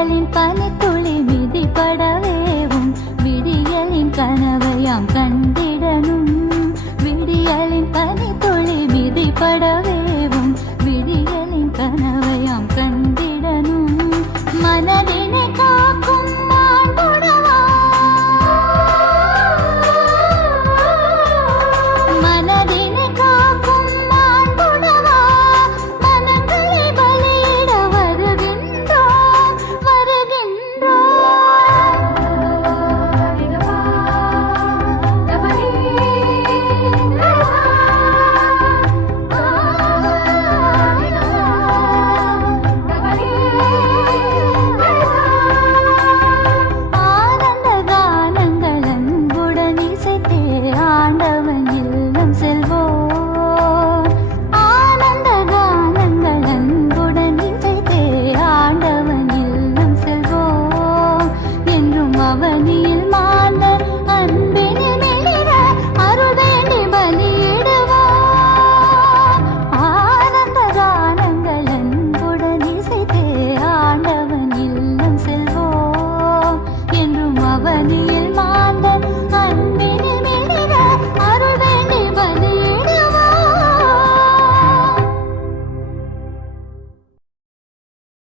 விடியலின் பல துளி மிதிப்படவேவும் விடியலின் கனவையாம் கண்டிடனும். விடியலின் பனி துளி மிதிப்படவேவும் விடியலின் கனவை